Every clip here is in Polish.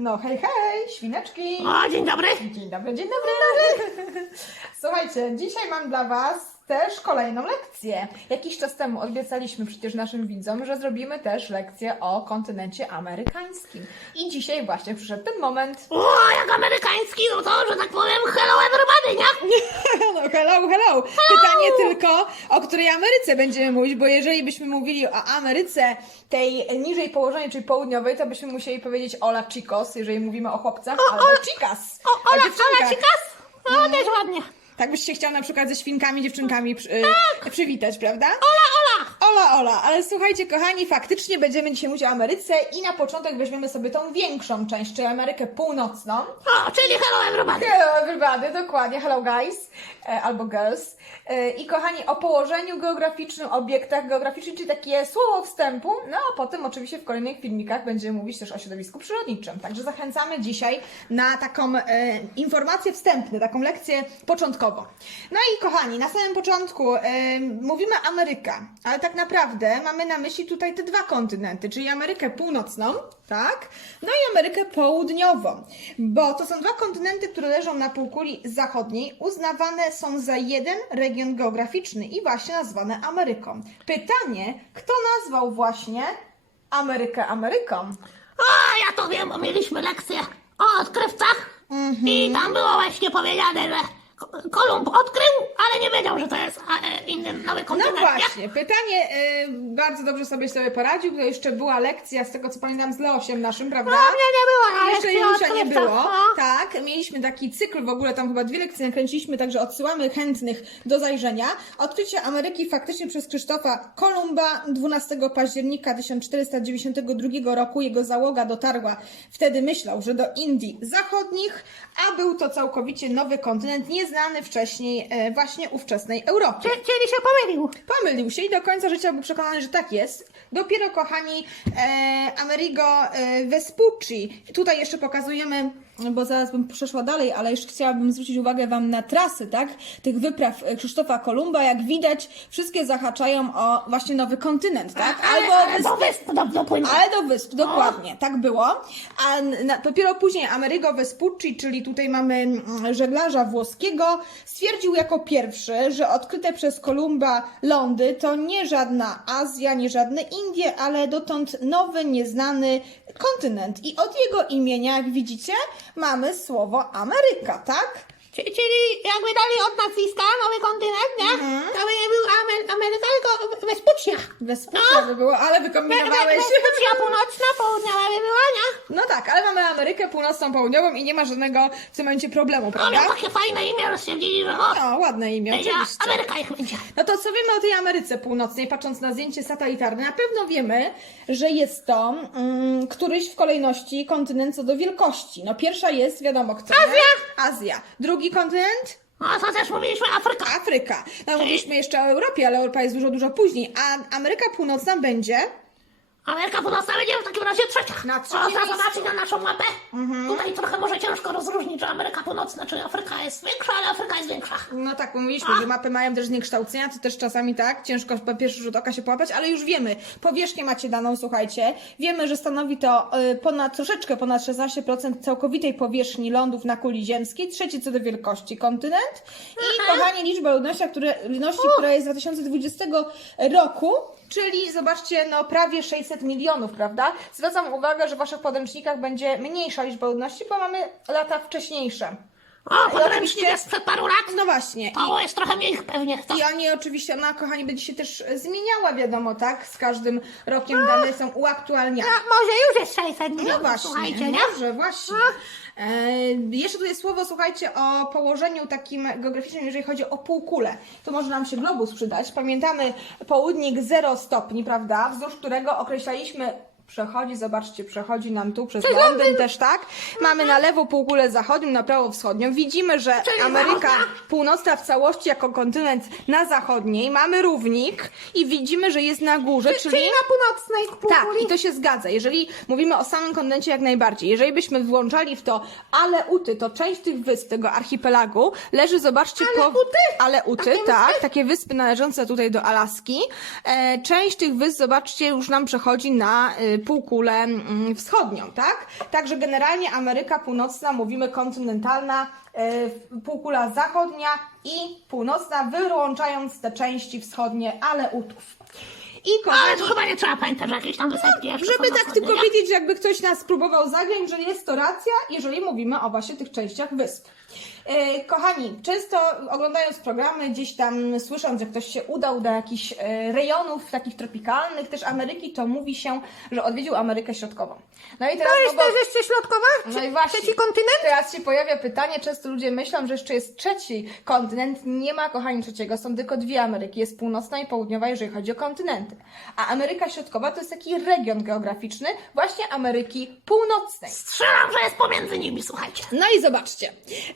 No hej, hej, świneczki! O, dzień dobry. Dzień dobry, dzień dobry. Słuchajcie, dzisiaj mam dla Was też kolejną lekcję. Jakiś czas temu obiecaliśmy przecież naszym widzom, że zrobimy też lekcję o kontynencie amerykańskim. I dzisiaj właśnie przyszedł ten moment. O, jak amerykański, no to, że tak powiem, hello everybody, nie? No hello, hello. Pytanie tylko, o której Ameryce będziemy mówić, bo jeżeli byśmy mówili o Ameryce tej niżej położonej, czyli południowej, to byśmy musieli powiedzieć Ola Chicos, jeżeli mówimy o chłopcach, albo Chicas. O, Ola. Ola Cikas? No, też ładnie. Tak byś się chciał na przykład ze świnkami, dziewczynkami przy, Tak. y, przywitać, prawda? Ola, Ola. Ola, Ola, ale słuchajcie, kochani, faktycznie będziemy dzisiaj mówić o Ameryce i na początek weźmiemy sobie tą większą część, czyli Amerykę Północną. O, czyli hello everybody. Hello everybody, dokładnie, hello guys, albo girls. E, I kochani, o położeniu geograficznym, obiektach geograficznych, czyli takie słowo wstępu, no a potem oczywiście w kolejnych filmikach będziemy mówić też o środowisku przyrodniczym. Także zachęcamy dzisiaj na taką e, informację wstępną, taką lekcję początkową. No i kochani, na samym początku e, mówimy Ameryka, ale tak naprawdę mamy na myśli tutaj te dwa kontynenty, czyli Amerykę Północną, tak? No i Amerykę Południową, bo to są dwa kontynenty, które leżą na półkuli zachodniej, uznawane są za jeden region geograficzny i właśnie nazwane Ameryką. Pytanie, kto nazwał właśnie Amerykę Ameryką? O, ja to wiem, bo mieliśmy lekcję o odkrywcach i tam było właśnie powiedziane, że Kolumb odkrył, ale nie wiedział, że to jest e, inny nowy No kontynent, nie? właśnie, pytanie, y, bardzo dobrze sobie sobie poradził, to jeszcze była lekcja, z tego co pamiętam, z Leosiem naszym, prawda? No, mnie nie było, ale Jeszcze Julia nie było. no. Tak, mieliśmy taki cykl w ogóle, tam chyba dwie lekcje nakręciliśmy, także odsyłamy chętnych do zajrzenia. Odkrycie Ameryki faktycznie przez Krzysztofa Kolumba 12 października 1492 roku. Jego załoga dotarła, wtedy myślał, że do Indii Zachodnich, a był to całkowicie nowy kontynent, nieznany wcześniej e, właśnie ówczesnej Europie. Czy- Czyli się pomylił. Pomylił się i do końca życia był przekonany, że tak jest. Dopiero, kochani, e, Amerigo e, Vespucci. Tutaj jeszcze pokazujemy, bo zaraz bym przeszła dalej, ale jeszcze chciałabym zwrócić uwagę Wam na trasy, tak? Tych wypraw e, Krzysztofa Kolumba. Jak widać, wszystkie zahaczają o właśnie nowy kontynent, tak? Ale, Albo ale do wysp do, dopłynął. ale do wysp, dokładnie, tak było. A na, dopiero później Amerigo Vespucci, czyli tutaj mamy mm, żeglarza włoskiego, stwierdził jako pierwszy, że odkryte przez Kolumba lądy to nie żadna Azja, nie żadne Indie, ale dotąd nowy, nieznany kontynent. I od jego imienia, jak widzicie, mamy słowo Ameryka, tak? Czy- Czyli jakby dali od nazwiska nowy kontynent, nie? Mhm. To by nie był Amer Ameryka, tylko Vespuccia. Vespuccia by było, ale wykombinowałeś. Vespuccia północna, południowa by była, nie? No tak, ale mamy Amerykę Północną, Południową i nie ma żadnego w tym momencie problemu, prawda? miał takie fajne imię, że stwierdzili, że o, No, ładne imię, będzie oczywiście. Ameryka ich będzie. No to co wiemy o tej Ameryce Północnej, patrząc na zdjęcie satelitarne? Na pewno wiemy, że jest to mm, któryś w kolejności kontynent co do wielkości. No pierwsza jest, wiadomo kto. Azja. Azja. Drugi kontynent? No to też mówiliśmy Afryka. Afryka. No mówiliśmy jeszcze o Europie, ale Europa jest dużo, dużo później. A Ameryka Północna będzie? Ameryka Północna będzie w takim razie trzecia. Na trzecim Można zobaczyć na naszą mapę. Tutaj trochę może ciężko rozróżnić, czy Ameryka Północna, czy Afryka jest większa, ale Afryka jest większa. No tak, bo mówiliśmy, że mapy mają też zniekształcenia, to też czasami tak, ciężko po pierwszy rzut oka się połapać, ale już wiemy, powierzchnię macie daną, słuchajcie, wiemy, że stanowi to y, ponad, troszeczkę ponad 16% całkowitej powierzchni lądów na kuli ziemskiej, trzeci co do wielkości kontynent. I kochanie liczba ludności, które, ludności, która jest z 2020 roku, czyli zobaczcie, no prawie 600 milionów, prawda? Zwracam uwagę, że w waszych podręcznikach będzie mniejsza liczba ludności, bo mamy lata wcześniejsze. O, podręcznik jest sprzed paru lat. No właśnie. To jest trochę mniej pewnie. To... I oni oczywiście, ona kochani, będzie się też zmieniała, wiadomo, tak? Z każdym rokiem dane są uaktualniane. No, może już jest 600 No milionów, właśnie, słuchajcie, nie? może, właśnie. E, jeszcze tu jest słowo, słuchajcie, o położeniu takim geograficznym, jeżeli chodzi o półkulę. To może nam się globus przydać. Pamiętamy południk 0 stopni, prawda? Wzdłuż którego określaliśmy Przechodzi, zobaczcie, przechodzi nam tu przez Londyn też, tak? Mamy na lewo półkulę zachodnią, na prawo wschodnią. Widzimy, że Ameryka. Północna w całości jako kontynent na zachodniej. Mamy równik i widzimy, że jest na górze, czyli... Czyli na północnej Tak, półkuli. i to się zgadza. Jeżeli mówimy o samym kontynencie jak najbardziej, jeżeli byśmy włączali w to Aleuty, to część tych wysp, tego archipelagu, leży, zobaczcie, po... Aleuty? Aleuty, Takie tak, wyspy? takie wyspy należące tutaj do Alaski. E, część tych wysp, zobaczcie, już nam przechodzi na e, półkulę mm, wschodnią, tak? Także generalnie Ameryka Północna, mówimy kontynentalna, y, półkula zachodnia i północna, wyłączając te części wschodnie Aleutów. I Ale kochani, to chyba nie trzeba pamiętać, że jakieś tam wysepki jeszcze żeby tak tylko wiedzieć, jakby ktoś nas próbował zagrać, że jest to racja, jeżeli mówimy o właśnie tych częściach wysp. E, Kochani, często oglądając programy, gdzieś tam słysząc, że ktoś się udał do jakichś e, rejonów takich tropikalnych, też Ameryki, to mówi się, że odwiedził Amerykę Środkową. No i teraz To jest mogą- też jeszcze środkowa? no i właśnie. Trzeci kontynent? Teraz się pojawia pytanie, często ludzie myślą, że jeszcze jest trzeci kontynent. Nie ma, kochani, trzeciego. Są tylko dwie Ameryki. Jest północna i południowa, jeżeli chodzi o kontynenty. A Ameryka Środkowa to jest taki region geograficzny właśnie Ameryki Północnej. Strzelam, że jest pomiędzy nimi, słuchajcie. No i zobaczcie.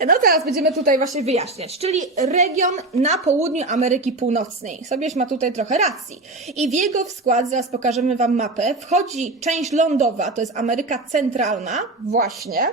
No teraz będziemy tutaj właśnie wyjaśniać. Czyli region na południu Ameryki Północnej. Sobieś ma tutaj trochę racji. I w jego skład, zaraz pokażemy Wam mapę, wchodzi część lądowa, to jest Ameryka Centralna, właśnie,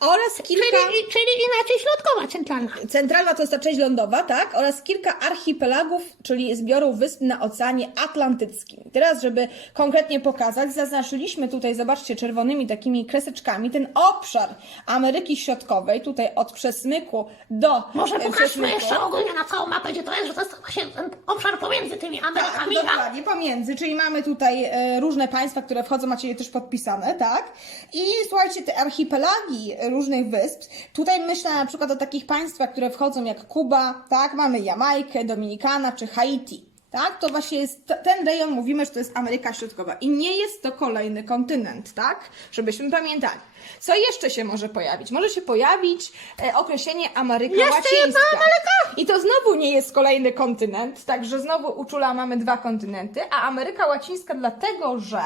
oraz kilka... Czyli, czyli inaczej środkowa centralna. Centralna to jest ta część lądowa, tak? Oraz kilka archipelagów, czyli zbiorów wysp na Oceanie Atlantyckim. Teraz, żeby konkretnie pokazać, zaznaczyliśmy tutaj, zobaczcie, czerwonymi takimi kreseczkami ten obszar Ameryki Środkowej, tutaj od przesmyku do Może e, pokażmy jeszcze ogólnie na całą mapę, gdzie to jest, że to jest właśnie ten obszar pomiędzy tymi Tak, Amerykami. a... dokładnie, pomiędzy, czyli mamy tutaj e, różne państwa, które wchodzą, macie je też podpisane, tak? I słuchajcie, te archipelagi różnych wysp, tutaj myślę na przykład o takich państwach, które wchodzą jak Kuba, tak? Mamy Jamajkę, Dominikana czy Haiti. Tak, to właśnie jest ten rejon, mówimy, że to jest Ameryka Środkowa i nie jest to kolejny kontynent, tak? Żebyśmy pamiętali. Co jeszcze się może pojawić? Może się pojawić e, określenie Ameryka Jeszcze Łacińska. Ameryka! I to znowu nie jest kolejny kontynent, także znowu uczula mamy dwa kontynenty, a Ameryka Łacińska dlatego, że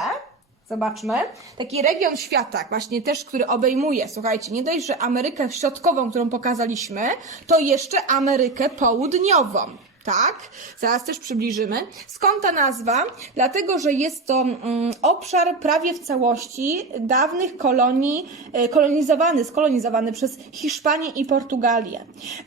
Zobaczmy, taki region świata, właśnie też, który obejmuje, słuchajcie, nie dość, że Amerykę Środkową, którą pokazaliśmy, to jeszcze Amerykę Południową. Tak, zaraz też przybliżymy. Skąd ta nazwa? Dlatego, że jest to mm, obszar prawie w całości dawnych kolonii, e, kolonizowany, skolonizowany przez Hiszpanię i Portugalię.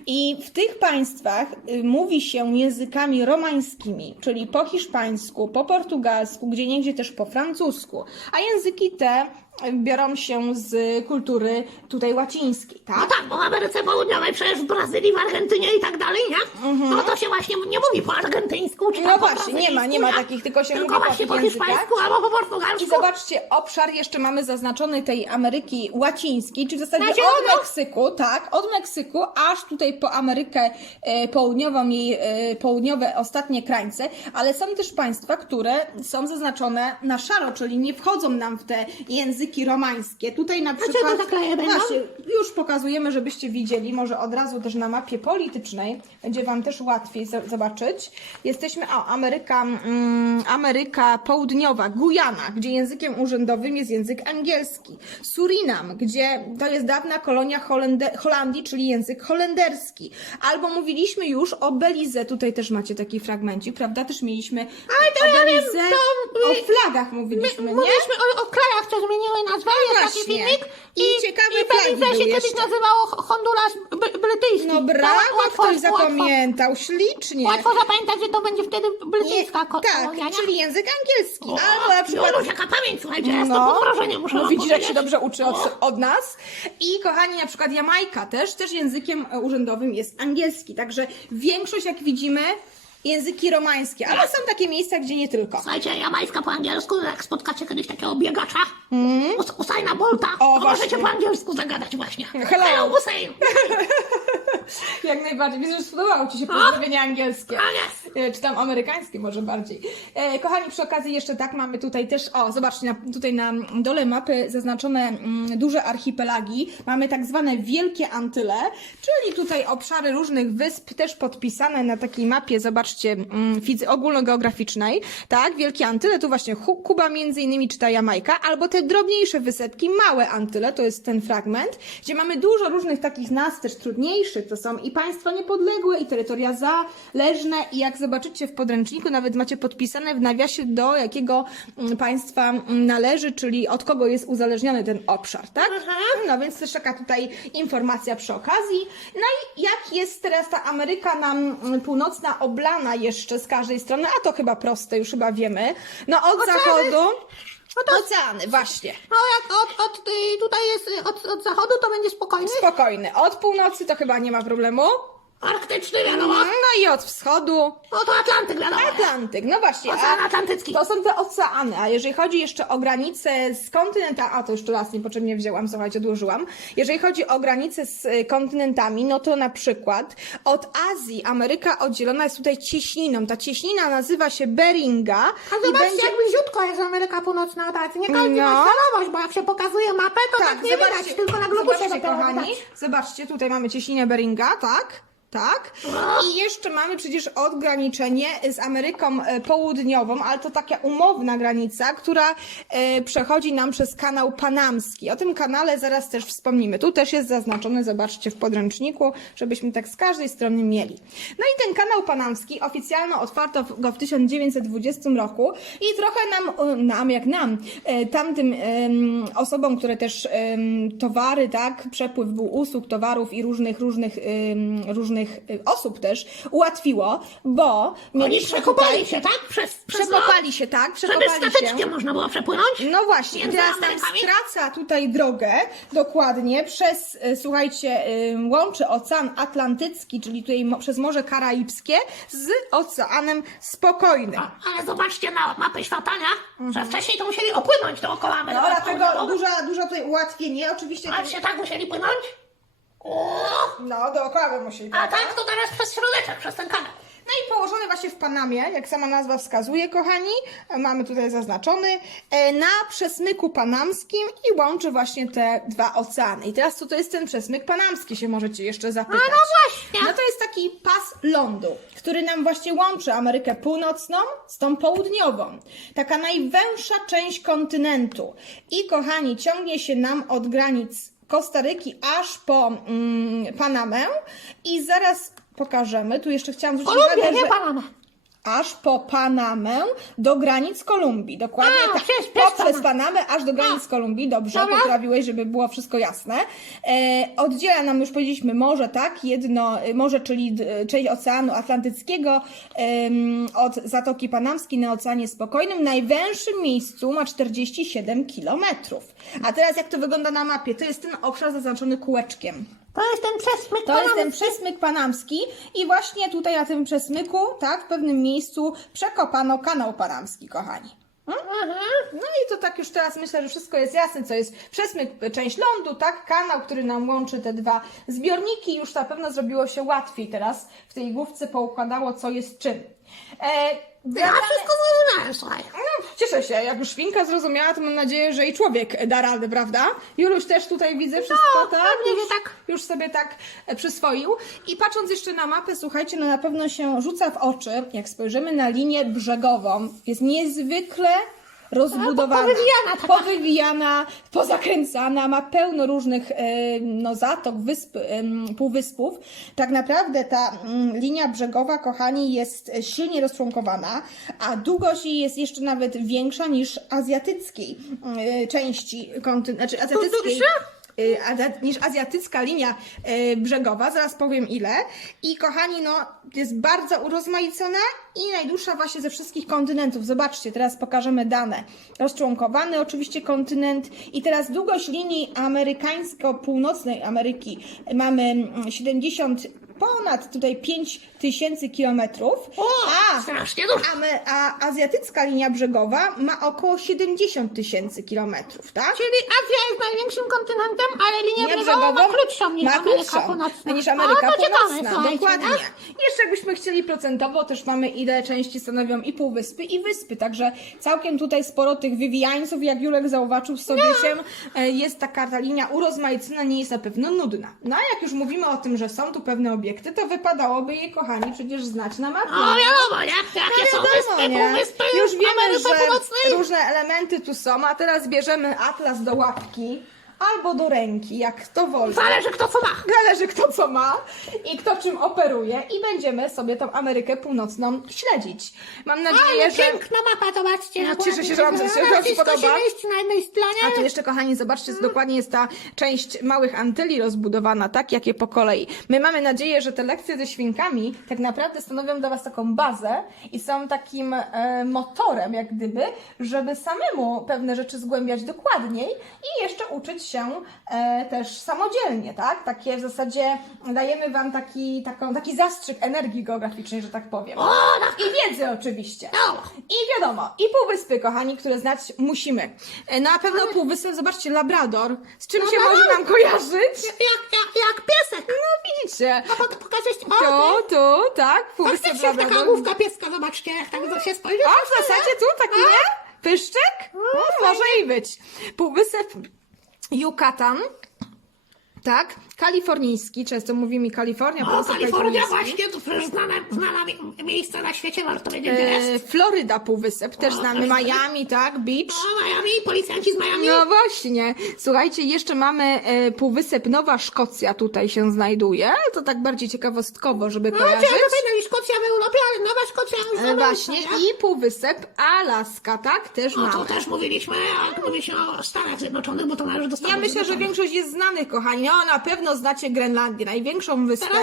I w tych państwach y, mówi się językami romańskimi, czyli po hiszpańsku, po portugalsku, gdzie niegdzie też po francusku. A języki te biorą się z kultury tutaj łacińskiej, tak? No tak, bo w Ameryce Południowej, przecież w Brazylii, w Argentynie i tak dalej, nie? No to się właśnie nie mówi po argentyńsku, czy No tam po właśnie, nie ma, nie ma brazylijsku, takich, tylko się tylko mówi po właśnie po językach. hiszpańsku albo po portugalsku. I zobaczcie, obszar jeszcze mamy zaznaczony tej Ameryki Łacińskiej, czyli w zasadzie Znaczy, od Meksyku, tak, od Meksyku aż tutaj po Amerykę e, Południową, jej e, południowe ostatnie krańce, ale są też państwa, które są zaznaczone na szaro, czyli nie wchodzą nam w te języki romańskie. Tutaj na przykład, właśnie, już pokazujemy, żebyście widzieli, może od razu też na mapie politycznej, będzie Wam też łatwiej zobaczyć. Jesteśmy, o, Ameryka, mm, Ameryka Południowa, Gujana, gdzie językiem urzędowym jest język angielski. Surinam, gdzie to jest dawna kolonia Holende- Holandii, czyli język holenderski. Albo mówiliśmy już o Belize, tutaj też macie taki fragmencik, prawda? Też mieliśmy to o ja wiem, Belize, to- o flagach mówiliśmy, nie? Mówiliśmy o, o krajach, co zmieniły nazwę, jest taki właśnie. filmik. I ciekawe i flagi Belize się były kiedyś jeszcze. nazywało Honduras Bry- Brytyjski. No To brawo, łatwo- ktoś łatwo- zapamiętał, ślicznie. Łatwo zapamiętać, że to będzie wtedy brytyjska ko- tak, kolonia, nie? czyli język angielski. Albo na przykład Joluś, jaka pamięć, słuchajcie, ja jestem No, pod wrażeniem, muszę no wam widzisz, jak się dobrze uczy od, od nas. I kochani, na przykład Jamajka też, też językiem e, urzędowym jest angielski. Także większość, jak widzimy, języki romańskie, ale są takie miejsca, gdzie nie tylko. Słuchajcie, jamańska po angielsku, jak spotkacie kiedyś takiego biegacza, Us Usaina Bolta? O, to właśnie. możecie po angielsku zagadać właśnie. Hello. Usain! Jak najbardziej. Widzę, że spodobało Ci się pozdrowienie angielskie. E, Czy tam amerykańskie może bardziej. E, kochani, przy okazji jeszcze tak mamy tutaj też, o zobaczcie, na, tutaj na dole mapy zaznaczone mm, duże archipelagi. Mamy tak zwane Wielkie Antyle, czyli tutaj obszary różnych wysp też podpisane na takiej mapie, zobaczcie, mm, fizy- ogólnogeograficznej. Tak, Wielkie Antyle, tu właśnie Kuba między innymi, czy ta Jamajka, albo te drobniejsze wysepki, małe Antyle, to jest ten fragment, gdzie mamy dużo różnych takich nazw, też trudniejszych, to są i państwa niepodległe, i terytoria zależne, i jak zobaczycie w podręczniku, nawet macie podpisane w nawiasie, do jakiego mm, państwa mm, należy, czyli od kogo jest uzależniony ten obszar, tak? No więc też taka tutaj informacja przy okazji. No i jak jest teraz ta Ameryka nam mm, północna oblana jeszcze z każdej strony, a to chyba proste, już chyba wiemy. No od zachodu... Oceany, właśnie. No jak od, od y, tutaj jest y, od, od zachodu, to będzie spokojny. Spokojny. Od północy to chyba nie ma problemu. Arktyczny wiadomo. No i od wschodu No to Atlantyk wiadomo. Atlantyk. No właśnie. Ocean a- Atlantycki. To są te oceany, a jeżeli chodzi jeszcze o granice z kontynenta, a to jeszcze raz niepotrzebnie wzięłam, słuchajcie, odłożyłam. Jeżeli chodzi o granice z y, kontynentami, no to na przykład od Azji Ameryka oddzielona jest tutaj cieśniną. Ta cieśnina nazywa się Beringa A zobaczcie, jak bliziutko jest Ameryka Północna od Azji. Nie każdy No. ma świadomość, bo jak się pokazuje mapę, to tak, nie widać, tylko na globusie zobaczcie, dopiero kochani, widać. zobaczcie, tutaj mamy cieśninę Beringa, tak? Tak. I jeszcze mamy przecież odgraniczenie z Ameryką e, Południową, ale to taka umowna granica, która e, przechodzi nam przez kanał Panamski. O tym kanale zaraz też wspomnimy. Tu też jest zaznaczone, zobaczcie w podręczniku, żebyśmy tak z każdej strony mieli. No i ten kanał Panamski oficjalnie otwarto go w 1920 roku i trochę nam, e, nam jak nam, tamtym osobom, które też towary, tak, przepływ był usług, towarów i różnych, różnych, em, różnych e, osób też ułatwiło, bo Oni mieliśmy przekopali się, tak? Przez, przez przekopali się, tak, Żeby przekopali stateczkiem się. można było przepłynąć. No właśnie, Między teraz tam Amerykami? skraca tutaj drogę dokładnie przez, e, słuchajcie, e, łączy Ocean Atlantycki, czyli tutaj mo- przez Morze Karaibskie z Oceanem Spokojnym. A, ale zobaczcie na mapę świata, nie? Że wcześniej to musieli opłynąć dookoła Mhm. No Ameryki. dlatego duża, duża tutaj ułatwienie, oczywiście. A się tak musieli płynąć? No, dookoła by musieli. a tak to teraz przez środeczek, przez ten kanał. No i położony właśnie w Panamie, jak sama nazwa wskazuje, kochani, mamy tutaj zaznaczony, e, na przesmyku panamskim i łączy właśnie te dwa oceany. I teraz co to jest ten przesmyk panamski, się możecie jeszcze zapytać. no właśnie. No to jest taki pas lądu, który nam właśnie łączy Amerykę Północną z tą południową. Taka najwęższa część kontynentu. I kochani, ciągnie się nam od granic Kostaryki aż po mm, Panamę i zaraz pokażemy. Tu jeszcze chciałam zwrócić Kolumbia, uwagę, nie że Panama. Aż po Panamę do granic Kolumbii. Dokładnie A, tak. przez- przez Poprzez Panamę. Aż do granic Kolumbii. Dobrze, Dobra. poprawiłeś, żeby było wszystko jasne. E, oddziela nam, już powiedzieliśmy, morze, tak? Jedno e, morze, czyli d- część Oceanu Atlantyckiego em, od Zatoki Panamskiej na Oceanie Spokojnym. Najwęższym miejscu ma 47 kilometrów. A teraz jak to wygląda na mapie? To jest ten obszar zaznaczony kółeczkiem. To jest ten przesmyk To jest ten przesmyk panamski i właśnie tutaj na tym przesmyku, tak, w pewnym miejscu przekopano kanał panamski, kochani. Hmm? No i to tak już teraz myślę, że wszystko jest jasne, co jest przesmyk, część lądu, tak, kanał, który nam łączy te dwa zbiorniki, już na pewno zrobiło się łatwiej teraz w tej główce poukładało, co jest czym. E, Ja wszystko zrozumiałem, słuchaj. no, cieszę się, jak już świnka zrozumiała, to mam nadzieję, że i człowiek da radę, prawda? Juluś też tutaj widzę wszystko, No, tak? pewnie, już, tak. Już sobie tak e, przyswoił. I patrząc jeszcze na mapę, słuchajcie, no na pewno się rzuca w oczy, jak spojrzymy na linię brzegową, jest niezwykle rozbudowana, powywijana taka. powywijana, pozakręcana, ma pełno różnych e, no, zatok, wysp, em, półwyspów. Tak naprawdę ta linia brzegowa, kochani, jest e, silnie rozczłonkowana, a długość jej jest jeszcze nawet większa niż azjatyckiej e, części kontynentu, znaczy azjatyckiej. azja- niż azjatycka linia y, brzegowa, zaraz powiem ile. I kochani, no jest bardzo urozmaicona i najdłuższa właśnie ze wszystkich kontynentów. Zobaczcie, teraz pokażemy dane. Rozczłonkowany oczywiście kontynent i teraz długość linii amerykańsko-północnej Ameryki mamy mm, 70 ponad tutaj 5 tysięcy kilometrów, O, a strasznie dużo. a, me, a azjatycka linia brzegowa ma około 70 tysięcy kilometrów, tak? Czyli Azja jest największym kontynentem, ale Linia brzegową ma krótszą niż ma Ameryka krótszą Północna. niż Ameryka o, to ciekawe, Północna. słuchajcie, Dokładnie. Jeszcze jakbyśmy chcieli procentowo, też mamy ile części stanowią i półwyspy, i wyspy. Także całkiem tutaj sporo tych wywijańców, jak Julek zauważył sobie No. się, e, jest taka ta linia urozmaicona, nie jest na pewno nudna. No a jak już mówimy o tym, że są tu pewne obiekty, to wypadałoby je, kochani, przecież znać na mapie. No wiadomo, nie? Jakie są No wiadomo, wyspy, nie? półwyspy Już wiemy, że Północnej? różne elementy tu są, a teraz bierzemy atlas do łapki. Albo do ręki, jak to woli. Zależy kto co ma. Zależy kto co ma i kto czym operuje i będziemy sobie tą Amerykę Północną śledzić. Mam nadzieję, Ale że... piękna mapa, zobaczcie. No, cieszę się, że wam się- że się podoba. mieści na jednej stronie. A tu jeszcze, kochani, zobaczcie, co dokładnie jest ta część małych Antyli rozbudowana, tak, jakie po kolei. My mamy nadzieję, że te lekcje ze świnkami tak naprawdę stanowią dla Was taką bazę i są takim e, motorem, jak gdyby, żeby samemu pewne rzeczy zgłębiać dokładniej i jeszcze uczyć się e, też samodzielnie, tak? Takie w zasadzie dajemy Wam taki, taką, taki zastrzyk energii geograficznej, że tak powiem. O, tak. I wiedzy oczywiście. No. I wiadomo, i półwyspy, kochani, które znać musimy. E, Na pewno półwysep, zobaczcie, Labrador. Z czym się może nam kojarzyć? Jak, jak, jak piesek. No widzicie. A pok- pokażesz o, Tu, tu, tak, półwysep Faktycznie taka Labrador. główka pieska, zobaczcie, jak tak się spojrzy. O, w zasadzie tu taki, nie? Pyszczek? No, może i być. Półwysep Yucatan. Tak, kalifornijski, często mówi mi Kalifornia, O, Kalifornia kalifornijski. właśnie, to przecież znane, znana mi- miejsce na świecie, warto wiedzieć, gdzie E, jest. Floryda półwysep, też znamy. Miami, tak, beach. O, Miami, policjanci z Miami. No właśnie. Słuchajcie, jeszcze mamy e, półwysep Nowa Szkocja tutaj się znajduje. To tak bardziej ciekawostkowo, żeby No, kojarzyć. cię no i Szkocja w Europie, ale Nowa Szkocja już E, za Właśnie. I półwysep Alaska, tak? Też No to mamy. też mówiliśmy, jak mówi się o Stanach Zjednoczonych, bo to należy do Stanów Ja myślę, że Zjednoczonych. większość jest znanych, kochani. No, na pewno znacie Grenlandię, największą wyspę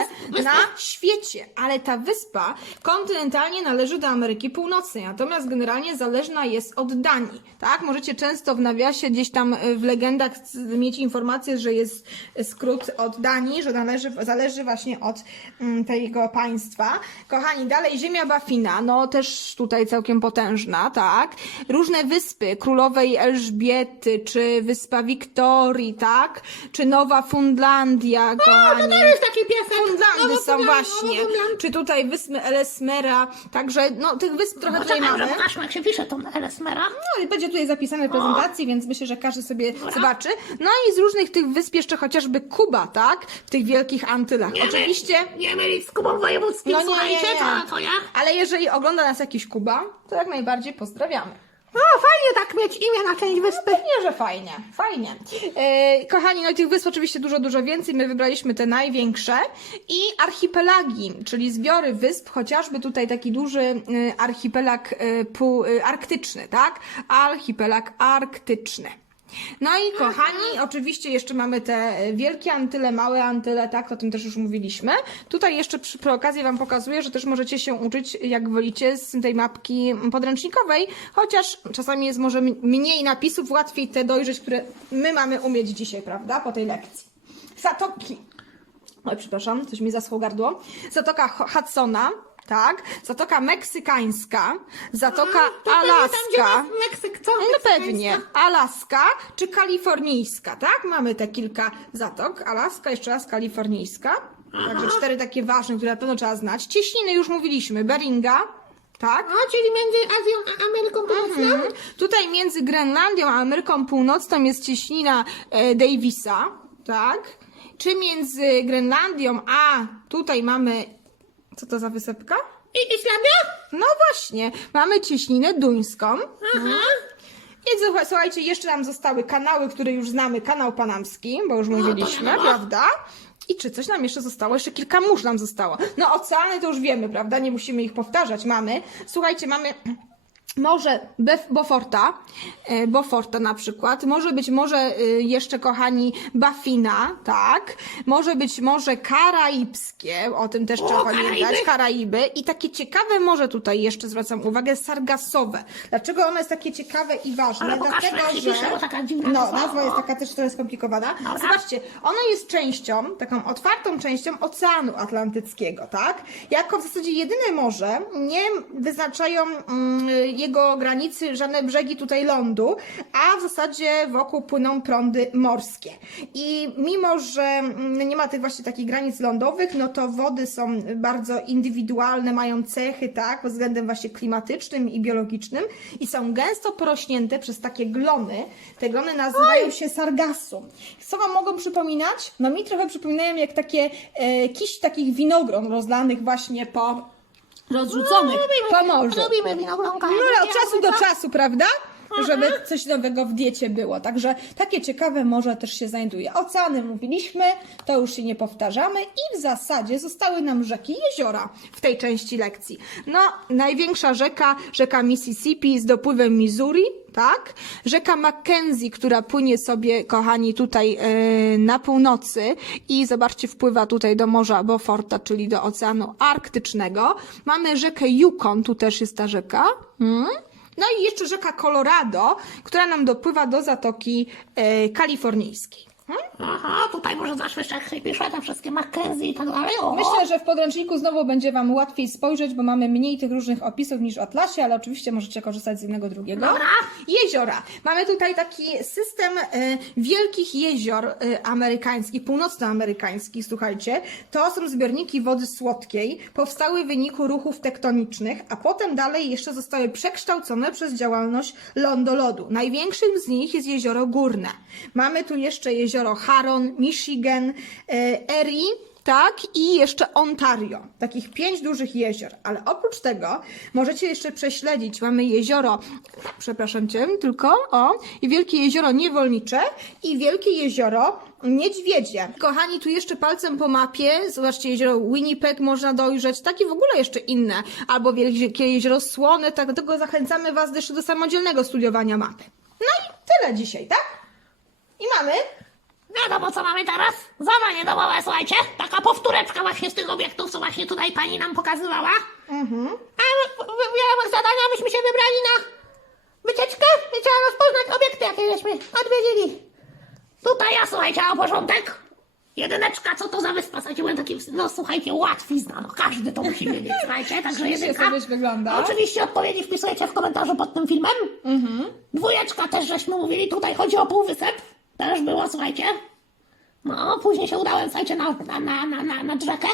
na świecie. Ale ta wyspa kontynentalnie należy do Ameryki Północnej, natomiast generalnie zależna jest od Danii. Tak? Możecie często w nawiasie gdzieś tam y, w legendach mieć informację, że jest skrót od Danii, że należy, zależy właśnie od mm, tego państwa. Kochani, dalej Ziemia Bafina, no też tutaj całkiem potężna, tak? Różne wyspy, Królowej Elżbiety, czy Wyspa Wiktorii, tak? Czy Nowa Fundlandia, kochani. To jest taki piesek. Fundlandy są właśnie, czy tutaj wyspy Elesmera, także no tych wysp trochę No tutaj mamy. że pokażmy, jak się pisze tą Elesmera. No i będzie tutaj zapisane w prezentacji, więc myślę, że każdy sobie zobaczy. No i z różnych tych wysp jeszcze chociażby Kuba, tak? W tych wielkich Antylach. Oczywiście. Nie mylić z Kubą Wojewódzkim, No nie, słuchajcie, nie, nie. To, to ja. Ale jeżeli ogląda nas jakiś Kuba, to jak najbardziej pozdrawiamy. No, fajnie tak mieć imię na część wyspy. Pewnie, że fajnie, fajnie. E, kochani, no i tych wysp oczywiście dużo, dużo więcej. My wybraliśmy te największe. I archipelagi, czyli zbiory wysp, chociażby tutaj taki duży y, archipelag y, pół, y, arktyczny, tak? Archipelag arktyczny. No i kochani, oczywiście jeszcze mamy te e, wielkie antyle, małe antyle, tak, o tym też już mówiliśmy. Tutaj jeszcze przy, przy okazji Wam pokazuję, że też możecie się uczyć, jak wolicie, z tej mapki podręcznikowej, chociaż czasami jest może mniej napisów, łatwiej te dojrzeć, które my mamy umieć dzisiaj, prawda, po tej lekcji. Zatoki. Oj, przepraszam, coś mi zaschło gardło. Zatoka Hudsona, tak, Zatoka Meksykańska, Zatoka To pewnie Tam, gdzie Alaska. jest Meksyk, co? No Meksykańska. pewnie. Alaska czy kalifornijska, tak? Mamy te kilka zatok. Alaska, jeszcze raz kalifornijska. Także cztery takie ważne, które na pewno trzeba znać. Cieśniny już mówiliśmy. Beringa, tak? A, czyli między Azją a Ameryką Północną? Mhm. Tutaj między Grenlandią a Ameryką Północną jest cieśnina e, Davisa, tak? Czy między Grenlandią a tutaj mamy. Co to za wysepka? I Islandia? No właśnie, mamy cieśninę duńską. Aha. I słuchaj- słuchajcie, jeszcze nam zostały kanały, które już znamy. Kanał panamski, bo już mówiliśmy, prawda? I czy coś nam jeszcze zostało? Jeszcze kilka mórz nam zostało. No oceany to już wiemy, prawda? Nie musimy ich powtarzać. Mamy. Słuchajcie, mamy Morze Bef- Beauforta, e, Beauforta na przykład, może być może e, jeszcze, kochani, Bafina, tak, może być morze Karaibskie, o tym też trzeba pamiętać, Karaiby. Karaiby i takie ciekawe morze tutaj jeszcze zwracam uwagę, Sargasowe. Dlaczego ono jest takie ciekawe i ważne? Ale Dlatego, że... pisze, taka dziwna No, nazwa. nazwa jest taka też trochę skomplikowana. Zobaczcie, ono jest częścią, taką otwartą częścią Oceanu Atlantyckiego, tak? Jako w zasadzie jedyne morze nie wyznaczają mm, jego granicy żadne brzegi tutaj lądu, a w zasadzie wokół płyną prądy morskie. I mimo, że mm, nie ma tych właśnie takich granic lądowych, no to wody są bardzo indywidualne, mają cechy, tak, pod względem właśnie klimatycznym i biologicznym i są gęsto porośnięte przez takie glony. Te glony nazywają się sargassum. Co wam mogą przypominać? No mi trochę przypominają jak takie e, takich winogron rozlanych właśnie po rozrzuconych po morzu. Lubimy winogronka. No, ale od czasu do czasu, prawda? żeby coś nowego w diecie było. Także takie ciekawe morze też się znajduje. Oceany mówiliśmy, to już się nie powtarzamy i w zasadzie zostały nam rzeki, jeziora. w tej części lekcji. No, największa rzeka, rzeka Mississippi z dopływem Missouri, tak? Rzeka Mackenzie, która płynie sobie, kochani, tutaj e, na północy i zobaczcie, wpływa tutaj do Morza Beauforta, czyli do Oceanu Arktycznego. Mamy rzekę Yukon, tu też jest ta rzeka. Mm. No i jeszcze rzeka Colorado, która nam dopływa do Zatoki e, Kalifornijskiej. Aha, tutaj może zawsze jeszcze pisze te wszystkie Mackenzie i tak dalej. O, Myślę, że w podręczniku znowu będzie Wam łatwiej spojrzeć, bo mamy mniej tych różnych opisów niż w Atlasie, ale oczywiście możecie korzystać z jednego, drugiego. Dobra. Jeziora. Mamy tutaj taki system e, wielkich jezior e, amerykańskich, północnoamerykańskich, słuchajcie. To są zbiorniki wody słodkiej, powstały w wyniku ruchów tektonicznych, a potem dalej jeszcze zostały przekształcone przez działalność lądolodu. Największym z nich jest jezioro Górne. Mamy tu jeszcze jezioro Huron, Michigan, e, Erie, tak, i jeszcze Ontario. Takich pięć dużych jezior. Ale oprócz tego możecie jeszcze prześledzić. Mamy jezioro, przepraszam cię, tylko o, i wielkie jezioro niewolnicze i wielkie jezioro niedźwiedzie. Kochani, tu jeszcze palcem po mapie, zobaczcie, jezioro Winnipeg można dojrzeć, takie w ogóle jeszcze inne. Albo wielkie jezioro Słone, tak, dlatego zachęcamy Was jeszcze do samodzielnego studiowania mapy. No i tyle dzisiaj, tak? I mamy Wiadomo, co mamy teraz? Zadanie domowe, słuchajcie. Taka powtóreczka właśnie z tych obiektów, co właśnie tutaj pani nam pokazywała. Mhm. A w, w, w ramach zadania myśmy się wybrali na wycieczkę i trzeba rozpoznać obiekty, jakie żeśmy odwiedzili. Tutaj ja, słuchajcie, na porządek. Jedyneczka, co to za wyspa? Słuchajcie, byłem taki, no słuchajcie, łatwizna, no każdy to musi wiedzieć, słuchajcie, także jedynka. sobie wygląda. Oczywiście odpowiedzi wpisujecie w komentarzu pod tym filmem. Dwójeczka też żeśmy mówili, tutaj chodzi o półwysep. Też było, słuchajcie. No, później się udałem, słuchajcie, na, na, na, na, na, rzekę.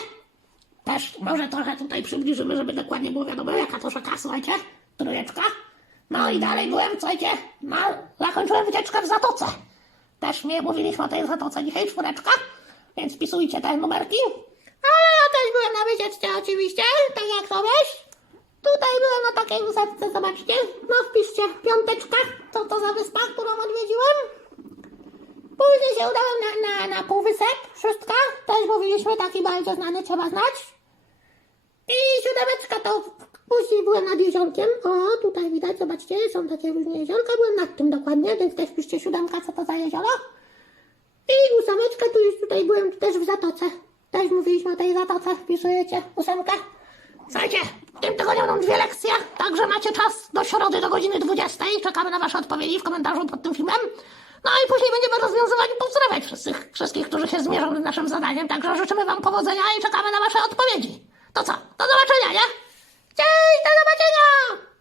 Też może trochę tutaj przybliżymy, żeby dokładnie było wiadomo, jaka to rzeka, słuchajcie. Trójeczka. No i dalej byłem, słuchajcie, na, zakończyłem wycieczkę w Zatoce. Też mnie mówiliśmy o tej Zatoce dzisiaj, czwóreczka. Więc wpisujcie te numerki. Ale ja też byłem na wycieczce oczywiście, tak jak to wiesz. Tutaj byłem na takiej wysepce, zobaczcie. No wpiszcie piąteczka, co to za wyspa, którą odwiedziłem. Później się udałem na, na, na półwysep, szóstka. Też mówiliśmy, taki bardzo znany, trzeba znać. I siódemeczka to później byłem nad jeziorkiem. O, tutaj widać, zobaczcie, są takie różne jeziorka. Byłem nad tym dokładnie, więc też piszcie siódemka, co to za jezioro. I ósemeczka, tu już tutaj byłem też w Zatoce. Też mówiliśmy o tej Zatoce, wpisujecie ósemkę. Słuchajcie, w tym tygodniu będą dwie lekcje, także macie czas do środy do godziny 20. Czekamy na Wasze odpowiedzi w komentarzu pod tym filmem. No i później będziemy rozwiązywać i pozdrawiać wszystkich, wszystkich, którzy się zmierzą z naszym zadaniem. Także życzymy Wam powodzenia i czekamy na Wasze odpowiedzi. To co? Do zobaczenia, nie? Cześć, do zobaczenia!